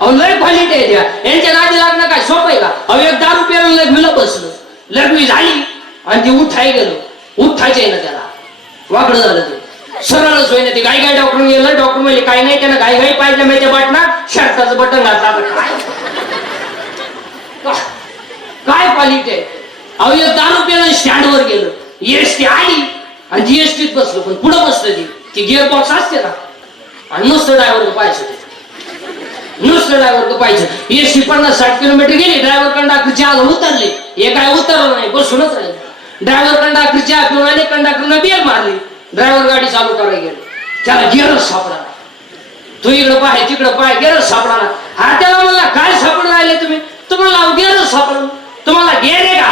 अहो लय क्वालिटी आहे त्या यांच्या नादी लागणं काय सोपं आहे का? अहो एक दारू प्यायला लग्नीला बसलं, लग्नी झाली आणि ती उठाय गेलो, उठायचे ना त्याला वाकडं झालं ते सरळच होईना. ते गाई गाई डॉक्टर गेलं, डॉक्टर म्हणजे काही नाही, त्यानं गाई गाई पाहिजे माझ्या बाटना शर्टाचं बटन घातलं. काय क्वालिटी आहे. अहो एक दारू प्यायला स्टँडवर गेलं, एसटी आली आणि जीएसटीत बसलो, पण पुढं बसलं ती गिअर बॉक्स असते ना आणि नुसतं ड्रायव्हर पाहिजे, नुसतं ड्रायव्हर पाहिजे. एसटी 50-60 किलोमीटर गेली, ड्रायव्हर कंडक्टर चहा उतरले, हे काय उतरलं नाही, बसूनच राहिले. ड्रायव्हर कंडक्टर चहा पिऊन आले, कंडक्टरनं बेल मारली, ड्रायव्हर गाडी चालू करायला गेलो, त्याला गिअरच सापडा. तू इकडं पाय तिकडं पाय, गिअरच सापडा. हा त्याला म्हणला काय सापडून राहिले तुम्ही? तुम्हाला गिअरच सापडून, तुम्हाला गेअर आहे का?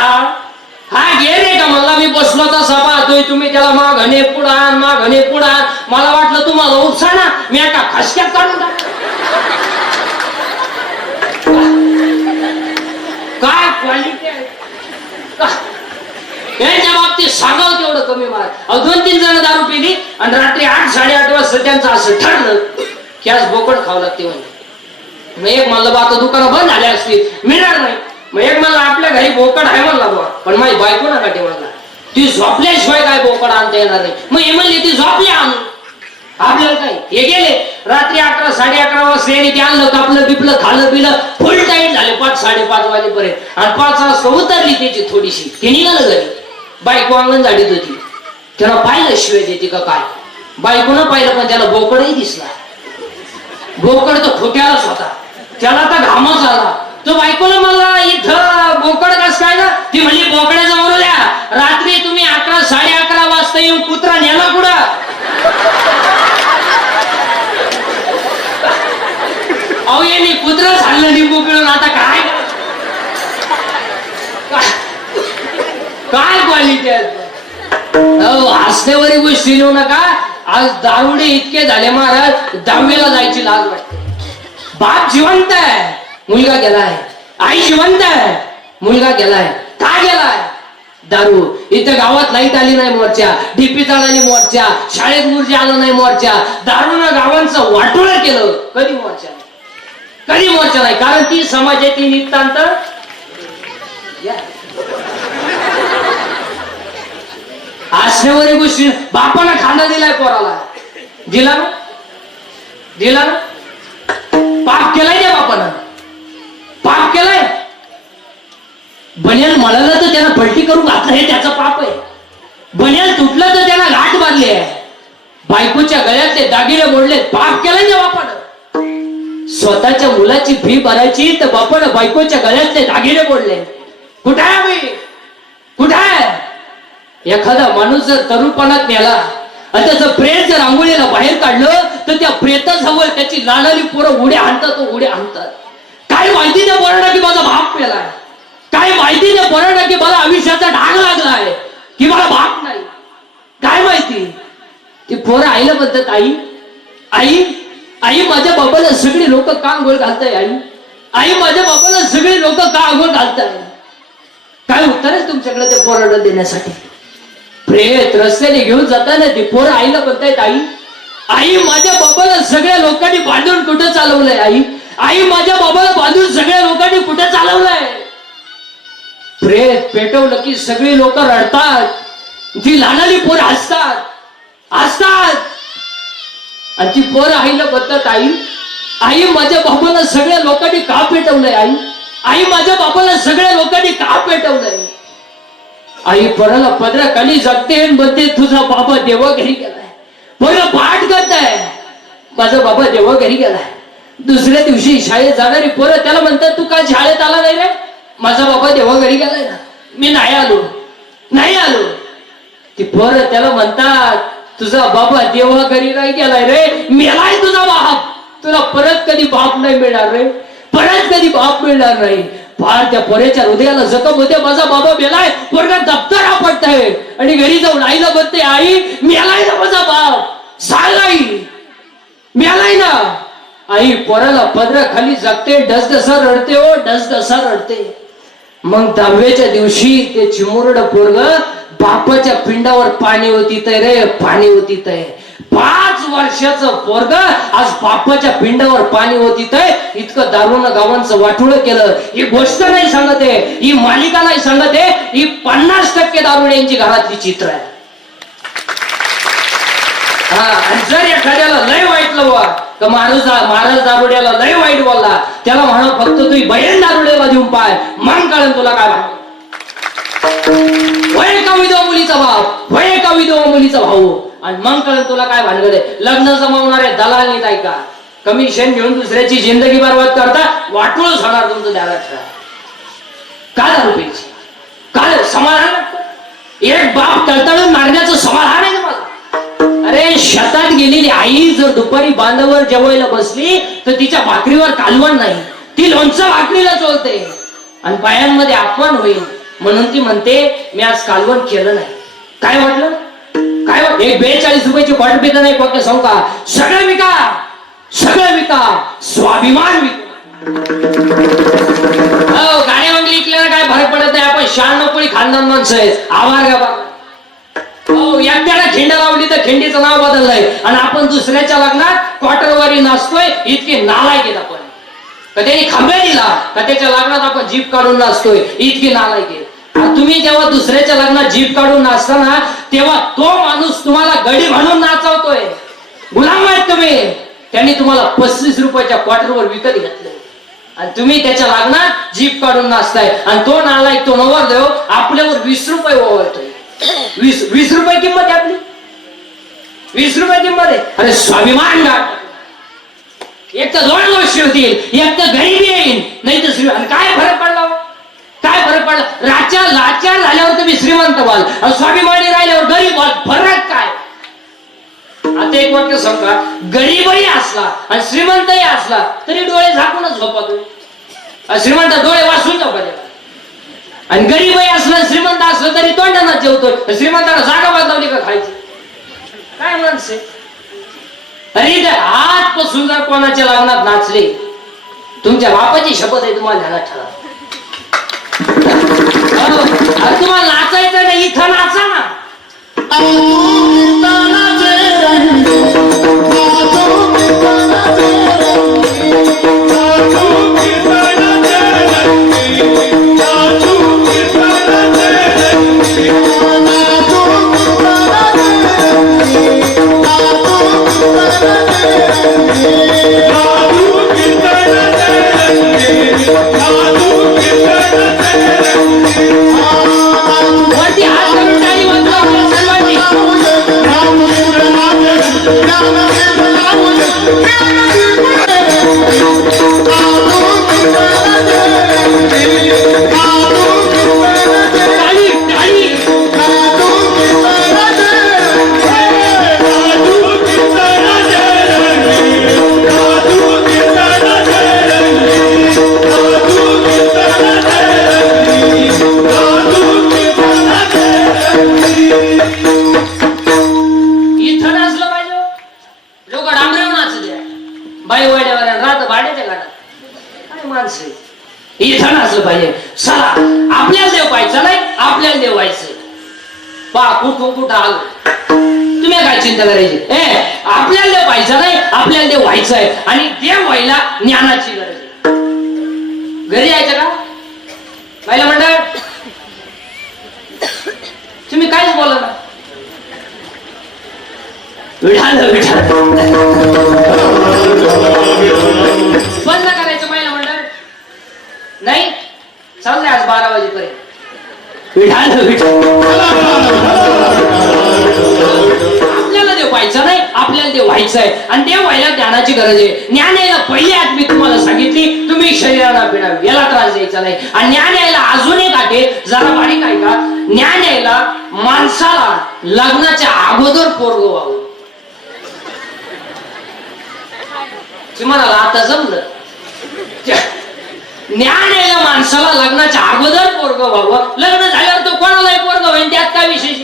हा गेअर आहे का? म्हणला मी बसलो तसा पाहतोय, तुम्ही त्याला मागणे पुढान मागणे पुढान. मला वाटलं तुम्हाला उपसा ना, मी एका खसक्यात काढून टाकला. काय क्वालिटी आहे यांच्या बाबतीत सांगावं तेवढं कमी मार. 2-3 जण दारू पिली आणि रात्री 8-8:30 वाजता त्यांचं असं ठरलं की आज बोकड खावं लागते म्हणजे. मग एक म्हणलं बात दुकानं बंद झाले असतील, मिळणार नाही. मग एक म्हणलं आपल्या घरी बोकड आहे म्हणला बुवा, पण माझी बायको नका ठेवायला, ती झोपल्याशिवाय काय बोकड आणता येणार नाही. मग हे म्हणले ती झोपली आणून आपल्याला काय. हे गेले रात्री 11-11:30 वाजता यांनी ते आणलं, कापलं बिपलं खाल्लं पिलं, फुल टाईट झाले 5-5:30 वाजेपर्यंत. आणि 5 वाजता उतरली त्याची थोडीशी, ते निघालं घरी. बायको अंगण झाडीत होती, त्याला पाहिलं शिवाय देते का काय, बायकोनं पाहिलं पण त्याला बोकडही दिसला. बोकड तर खोट्यालाच होता, त्याला तर घामच आला. तो बायकोला म्हणला इथं बोकड कस काय ना? ती म्हणली बोकड्याचं म्हणू द्या, रात्री तुम्ही 11-11:30 वाजता येऊन कुत्रा नेला कुठं? अहो यांनी कुत्रा झालं लिंबू पिळून, आता काय काय क्वालिटी आहे. हसण्यावरी गोष्टी लिहू नका. आज दारुडे इतके झाले महाराज, 10वीला जायची लाज वाटते. बाप जिवंत आहे, मुलगा गेलाय. आई जिवंत आहे, मुलगा गेलाय. का गेलाय? दारू. इथं गावात लाईट आली नाही मोर्चा, डीपी चालली मोर्चा, शाळेत मूर्ती आलं नाही मोर्चा, दारूनं गावांचं वाटोळं केलं. कधी मोर्चा नाही, कधी मोर्चा नाही. कारण ती समाजाची नितांत असण्यावरी गोष्टी. बापानं खांदा दिलाय पोराला, दिला ना, दिला ना. पाप केलाय त्या बापानं, पाप केलाय. बनियाल मळालं तर त्याला पलटी करून घातलं, हे त्याचं पाप आहे. बनियाल तुटलं तर त्याला गाठ बांधली आहे. बायकोच्या गळ्यातले दागिने मोडले, पाप केलाय त्या बापानं. स्वतःच्या मुलाची फी भरायची तर बापानं बायकोच्या गळ्यातले दागिने मोडले. कुठे आहे मी, कुठे आहे? एखादा माणूस जर तरुणपणात नेला आणि त्याचं प्रेत जर आंघोळीला बाहेर काढलं तर त्या प्रेताजवळ त्याची लाडाली पोरं उड्या आणतात, उड्या आणतात. काय माहिती त्या पोरांना की माझा बाप मेलाय? काय माहिती त्या पोरांना की मला आयुष्याचा ढाग लागलाय, की मला बाप नाही? काय माहिती? ती पोरं आईला म्हणतात, आई आई आई माझ्या बाबाला सगळी लोक का आंघोळ घालताय? आई आई माझ्या बाबाला सगळी लोक का आंघोळ घालताय? काय उत्तर आहे तुमच्याकडे त्या पोरांना देण्यासाठी? प्रेत रस्त्याने घेऊन जाताना ती पोरं आईला म्हणतायत, आई आई माझ्या बाबाला सगळ्या लोकांनी बांधून कुठं चालवलंय? आई आई माझ्या बाबाला बांधून सगळ्या लोकांनी कुठं चालवलंय? प्रेत पेटवलं की सगळी लोक रडतात, ती लहानाली पोरं हसतात हसतात. आणि ती पोरं आईला म्हणतात, आई आई माझ्या बाबाला सगळ्या लोकांनी का पेटवलंय? आई आई माझ्या बाबाला सगळ्या लोकांनी का पेटवलंय? आई पोराला पदराखाली जगते म्हणते, तुझा बाबा देवा घरी गेलाय. पोरं पाठ करताय, माझा बाबा देवा घरी गेलाय. दुसऱ्या दिवशी शाळेत जाणारी पोरं त्याला म्हणतात, तू काल शाळेत आला नाही रे? माझा बाबा देवा घरी गेलाय ना. मी नाही आलो, नाही आलो. ती पोरं त्याला म्हणतात, तुझा बाबा देवा घरी नाही गेलाय रे, मेलाय तुझा बाप. तुला परत कधी बाप नाही मिळणार रे, परत कधी बाप मिळणार नाही. फार त्या पोऱ्याच्या हृदयाला जखम होते, माझा बाबा मेलाय. पोरगा दप्तर आपटताय आणि घरी जाऊन आईला म्हणते, आई मेलाय ना माझा बाप, सांग आई मेलाय ना. आई पोराला पदराखाली जगते, डसडसा रडते, ओ डसडसा रडते. मग 10व्याच्या दिवशी ते चिमुरड पोरग बापाच्या पिंडावर पाणी होती रे, पाणी होती. 5 वर्षाचं पोरग आज बापाच्या पिंडावर पाणी होतीत इतकं दारूनं गावांचं वाटोळं केलं. ही गोष्ट नाही सांगत आहे, ही मालिका नाही सांगत आहे, ही 50% दारुड्यांची घरातली चित्र आहे. हा, आणि जर एखाद्याला लय वाईटलं वा तर महाराज दारुड्याला लय वाईट बोलला, त्याला म्हणा फक्त तुझी बहीण दारुड्याला देऊन पाय, मग कळन तुला काय भाव. वय का विधवा मुलीचा बाप, वय का विधवा मुलीचा भाऊ, आणि मग कळन तुला काय भानगड आहे. लग्न जमवणारे दलाल नाहीत ऐका, कमिशन घेऊन दुसऱ्याची जिंदगी बरबाद करता, वाटूळच होणार तुमचं. द्यायला का दारू प्यायची, काय समाधान लागतं. एक बाप तळतळून मारण्याचं समाधान आहे मला. अरे शेतात गेलेली आई जर दुपारी बांधावर जेवायला बसली तर तिच्या भाकरीवर कालवण नाही, ती लोणचं भाकरीला चोलते, आणि बायांमध्ये अपमान होईल म्हणून ती म्हणते मी आज कालवण केलं नाही. काय वाटलं, काय एक 42 रुपयाची बॉटल पिता नाही फक्त सांगू का, सगळं विका, सगळं विका, स्वाभिमान विका. गाड्या वंगली इकल्याला काय फरक पडत नाही, आपण 96 पोळी खानदान माणसं आहे. आभार का बा. एकट्याला खिंड लावली तर खिंडीचं नाव बदललंय, आणि आपण दुसऱ्याच्या लग्नात क्वार्टरवारी नाचतोय. इतके नालायक आहेत आपण. का त्यांनी खांबे दिला का त्याच्या लग्नात आपण जीप काढून नाचतोय, इतके नालायक आहेत. तुम्ही जेव्हा दुसऱ्याच्या लग्नात जीप काढून नाचताना तेव्हा तो माणूस तुम्हाला गडी म्हणून नाचवतोय, गुलाम आहेत तुम्ही. त्यांनी तुम्हाला 35 रुपयाच्या क्वार्टरवर विकत घेतलंय, आणि तुम्ही त्याच्या लग्नात जीप काढून नाचताय, आणि तो नालायक तो नवरदेव आपल्यावर 20 रुपये ओवाळतोय. 20 रुपये किंमत आहे आपली, 20 रुपये किंमत आहे. अरे स्वाभिमान गाठ. एक तर 2 गोष्टी होतील, एक तर गरीबी येईल, नाही तर आणि काय फरक पडला, काय फरक पडला. लाचार झाल्यावर तुम्ही श्रीमंत व्हाल, स्वाभिमानी राहिल्यावर गरीब व्हाल. फरक काय. आता एक वाक्य सांगा, गरीबही असला आणि श्रीमंतही असला तरी डोळे झाकूनच झोपा तुम्ही. श्रीमंत डोळे वाचून झोपा, आणि गरीबही असलं श्रीमंत असलं तरी तोंडानं जेवतो. श्रीमंताला जागा बदलावली का खायची, काय माणसे. अरे आजपासून जर कोणाच्या लग्नात नाचले, तुमच्या बापाची शपथ आहे, तुम्हाला ध्यानात ठेवा. तुम्हाला नाचायचं नाही, इथं नाचा ना. इथं नाचलं पाहिजे. चला आपल्याला देव पाहायचं नाही, आपल्याला देव व्हायचं. पा कुठं आलो, तुम्ही काय चिंता करायची. आपल्याला देव पाहायचं नाही, आपल्याला देव व्हायचं आहे, आणि देव व्हायला ज्ञानाची गरज आहे. घरी यायचं का पहिला मंडळ, तुम्ही काहीच बोला ना. बंद करायचं पहिला मंडळ नाही, चाललंय आज 12 वाजेपर्यंत. आपल्याला देव पाहायचं नाही, आपल्याला देव व्हायचं आहे, आणि देव व्हायला ज्ञानाची गरज आहे. ज्ञान यायला पहिली आठ मी तुम्हाला सांगितली, तुम्ही शरीराला पिडावी, याला त्रास द्यायचा नाही. आणि ज्ञान यायला अजून एक आहे, जरा बारीक आहे का. ज्ञान यायला माणसाला लग्नाच्या अगोदर पोरग व्हावं. तुम्हाला आता जमलं. ज्ञान यायला माणसाला लग्नाच्या अगोदर पोरग व्हावं, लग्न झाल्यावर तो कोणालाही पोरग होईल, त्यात काय विशेष.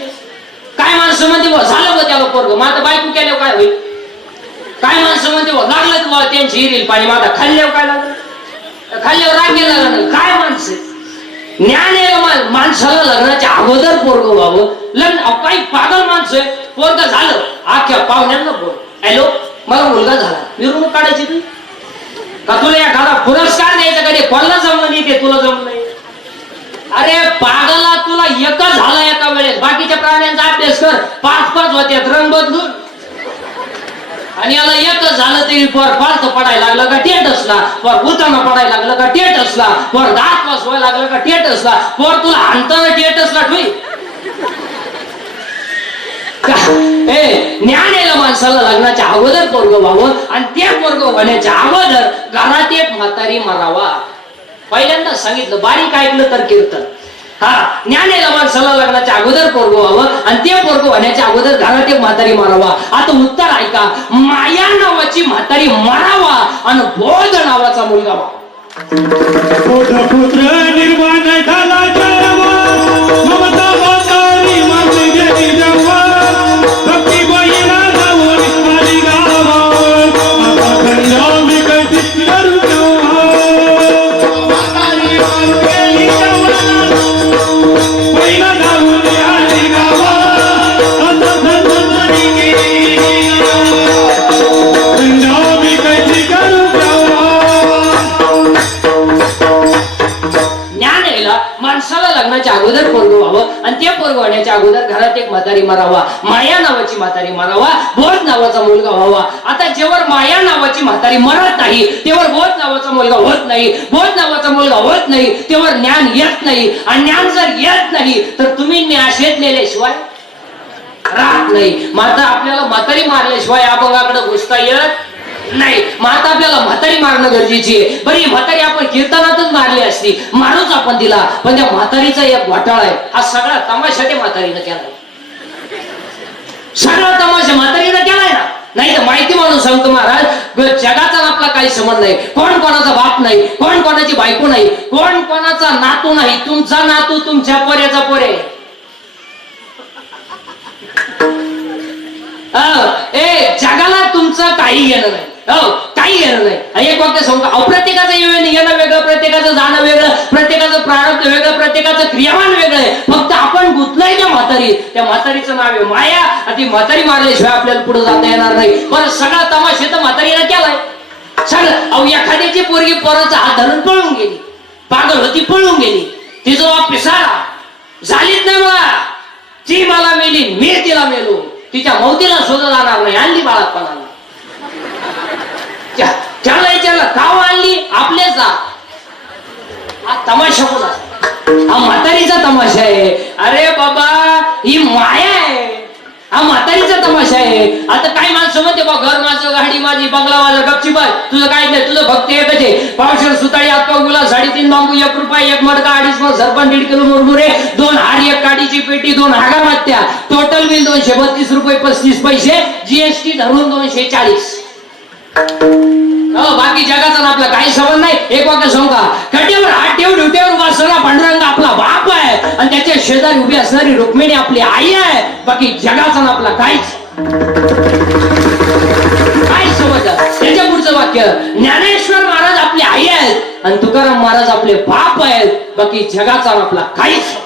काय माणसं म्हणते झालं बघ त्याला पोरग, मग आता बायको केल्यावर काय होईल. काय माणसं म्हणते लागलं तुम्हाला त्यांची हिरील पाणी, मग आता खाल्ल्यावर काय लागलं, खाल्ल्यावर राग गेला लागलं. काय माणसं. ज्ञान यायला माणसाला लग्नाच्या अगोदर पोरग व्हावं. लग्न काही पागल माणसं पोरग झालं अख्ख्या पाहुण्यांना पोरग, हॅलो, मला मुलगा झाला, मिरवणूक काढायची तू का? तुला एखादा पुरस्कार द्यायचा कधी? कोणाला जमलं नाही ते, तुला जमलं नाही. अरे पागला, तुला एकच झाला एका वेळेस. बाकीच्या प्राण्यांचा अभ्यास कर, 5-5 होत्यात रंग बदलून. आणि याला एकच झालं तरी पोर फारच पडायला लागलं का टेट असला, पोर भूताना पडायला लागलं का टेट असला, पोर दात वाजवायला लागलं का टेट असला, पोर तुला हाणताना टेट असला ठुई. ज्ञान यायला माणसाला लग्नाच्या अगोदर पोरग व्हावं आणि ते पोरग होण्याच्या अगोदर घरात एक म्हातारी मरावा. पहिल्यांदा सांगितलं, बारीक ऐकलं तर कीर्तन. हा, ज्ञान यायला माणसाला लग्नाच्या अगोदर पोरग व्हावं आणि ते पोरग होण्याच्या अगोदर घरात एक म्हातारी मारावा. आता उत्तर ऐका, माया नावाची म्हातारी मरावा आणि बोध नावाचा मुलगा व्हावा. पुत्र निर्माण झाला जन्म, ममता म्हातारी मारली गेली जन्म, भक्ती बहिणा जाऊन माझी गावावर, आता संग्रामी कैसी करू म्हातारी मारून गेली जन्म, बहिणा जाऊन आली गावावर, आता संग्रामी कैसी करू माणसाला लग्नाच्या अगोदर पोरग व्हावं आणि ते पोरग होण्याच्या अगोदर घरात एक म्हातारी मारावा. माया नावाची म्हातारी मारावा, बोध नावाचा मुलगा व्हावा. आता जेव्हा माया नावाची म्हातारी मरत नाही, तेव्हा बोध नावाचा मुलगा होत नाही. बोध नावाचा मुलगा होत नाही, तेव्हा ज्ञान येत नाही. आणि ज्ञान जर येत नाही तर तुम्ही न्याशेत नेल्याशिवाय राहत नाही. माता आपल्याला म्हातारी मारल्याशिवाय अभंगाकडे घुसता येत नाही. माता आपल्याला म्हातारी मारणं गरजेची आहे. बरी म्हातारी आपण कीर्तनातच मारली असती, मारूच आपण तिला, पण त्या म्हातारीचा एक घोटाळा आहे. हा सगळा तमाशा त्या म्हातारीनं केलाय, सगळा तमाशा म्हातारीनं केलाय ना. नाही तर माहिती म्हणून सांगतो महाराज, जगाचा आपला काही संबंध नाही. कोण कोणाचा बाप नाही, कोण कोणाची बायको नाही, कोण कोणाचा नातू नाही. तुमचा नातू तुमच्या पोऱ्याचा पोरे. जगाला तुमचं काही घेणं नाही, काही घेणं नाही. एक वाक्य सांगतो, प्रत्येकाचं येणं वेगळं, प्रत्येकाचं जाणं वेगळं, प्रत्येकाचं प्रारब्ध वेगळं, प्रत्येकाचं क्रियामान वेगळं आहे. फक्त आपण गुंतलोय त्या म्हातारी, त्या म्हातारीचं नाव आहे माया. ती म्हातारी मारल्याशिवाय आपल्याला पुढे जाता येणार नाही. बरं, सगळा तमाशा तर म्हातारीला केलाय सगळं. एखाद्याची पोरगी पोराचा हात धरून पळून गेली, पागल होती, पळून गेली, तिचा बाप पिसारा झालीच नाही. मला ती मला मेली, मी तिला मेलो, तिच्या मौतीला सुद्धा जाणार नाही. आणली बाळापणाला, त्याला विचारलं काव आणली, आपलेच हा तमाशा कोणा? हा म्हातारीचा तमाशा आहे. अरे बाबा, ही माया आहे, हा म्हातारीचा तमाशा आहे. आता काही माणसं म्हणते बा, घर माझं, गाडी माझी, बंगला माझा, गपची बाय, तुझं काय नाही, तुझं फक्त एकच आहे, पावशेर सुताळी, आत्ता गुला, 3.5 बांबू, 1 रुपया, 1 मडका, 2.5 मग सरपण, 1.5 किलो मुरमुरे, 2 हार, 1 काडीची पेटी, 2 हागामात्या, टोटल बिल 232 रुपये 35 पैसे, जीएसटी धरून 240. बाकी जगाचा आपला काही संबंध नाही. एक वाक्य सांगू का, कटेवर हात ठेव, ड्युटीवर वासना पांडुरंग आपला बाप आहे आणि त्याच्या शेजारी उभी असणारी रुक्मिणी आपली आई आहे. बाकी जगाचा आपला काहीच काय समज. त्याच्या पुढचं वाक्य, ज्ञानेश्वर महाराज आपली आई आहेत आणि तुकाराम महाराज आपले बाप आहेत. बाकी जगाचा आपला काहीच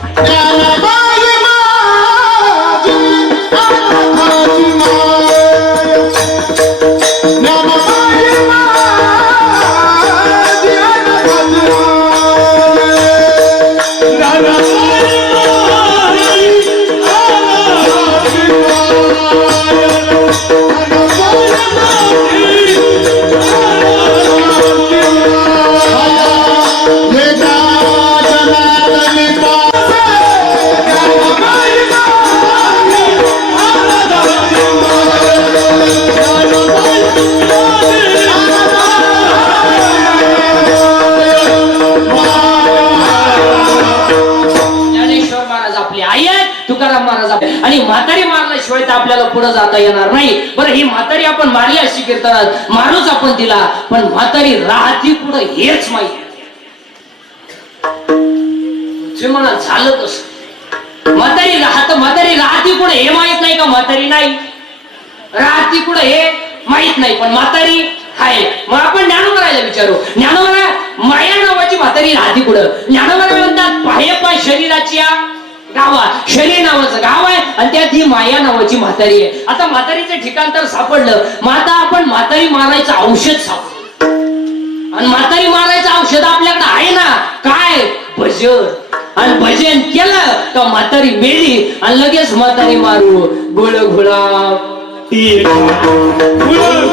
आणि म्हातारी मारल्याशिवाय तर आपल्याला पुढे जाता येणार नाही. बरं, ही म्हातारी आपण मारली अशी कीर्तनात, मारूच आपण तिला, पण म्हातारी राहती पुढे हेच माहिती. म्हणा झालं कसं, म्हातारी राहती पुढे हे माहित नाही का? म्हातारी नाही राहती पुढे हे माहित नाही, पण म्हातारी आहे. मग आपण ज्ञानोबराला विचारू, ज्ञानोबरा, माया नावाची म्हातारी राहती पुढं. ज्ञानोबरा म्हणतात, पाय शरीराची गावात शरी नावाचं गाव आहे आणि त्यात ही माया नावाची म्हातारी आहे. आता म्हातारीचं ठिकाण तर सापडलं, मग आता आपण म्हातारी मारायचं औषध सापडलं. आणि म्हातारी मारायचं औषध आपल्याकडे आहे ना, काय? भजन. आणि भजन केलं तर म्हातारी मेली आणि लगेच म्हातारी मारू. गुळ गुळा गुळा गुळा